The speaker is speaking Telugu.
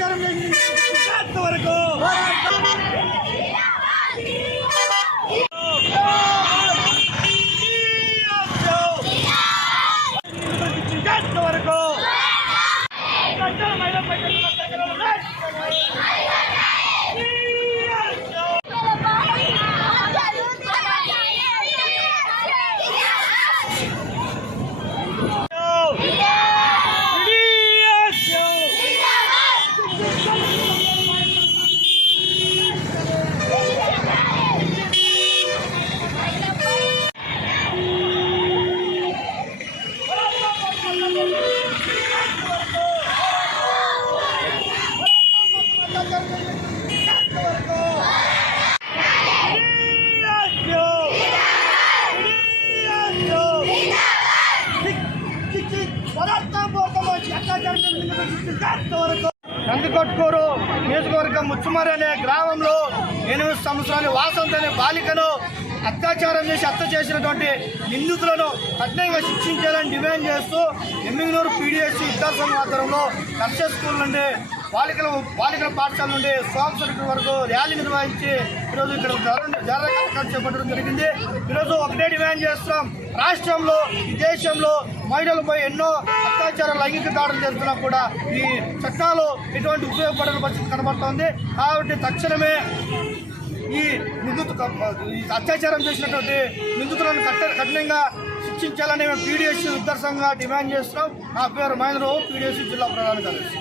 అత్యాచారం వరకు నందికొట్కూరు నియోజకవర్గం ముచ్చుమరి అనే గ్రామంలో 8 సంవత్సరాల వాసంత అనే బాలికను అత్యాచారం చేసి హత్య చేసినటువంటి నిందితులను కఠినంగా శిక్షించాలని డిమాండ్ చేస్తూ ఎమ్మిగనూరు పీడీఎస్సీ విద్యాసంఘం ఆధ్వర్యంలో నర్సరీ స్కూల్ నుండి బాలికల పాఠశాల నుండి సోమశేఖర్ వరకు ర్యాలీ నిర్వహించి ఈరోజు ఇక్కడ జాగ్రత్త చేపట్టడం జరిగింది. ఈరోజు ఒకటే డిమాండ్ చేస్తున్నాం, రాష్ట్రంలో ఈ దేశంలో మహిళలపై ఎన్నో అత్యాచార లైంగిక దాడులు జరుగుతున్నా కూడా ఈ చట్టాలు ఎటువంటి ఉపయోగపడని పరిస్థితి కనబడుతోంది. కాబట్టి తక్షణమే ఈ అత్యాచారం చేసినటువంటి నిందితులను కఠినంగా శిక్షించాలని మేము పీడీఎస్సీ విద్యాసంఘంగా డిమాండ్ చేస్తున్నాం. నా పేరు మహేంద్రరావు, పీడీఎస్సీ జిల్లా ప్రధాన కార్యదర్శి.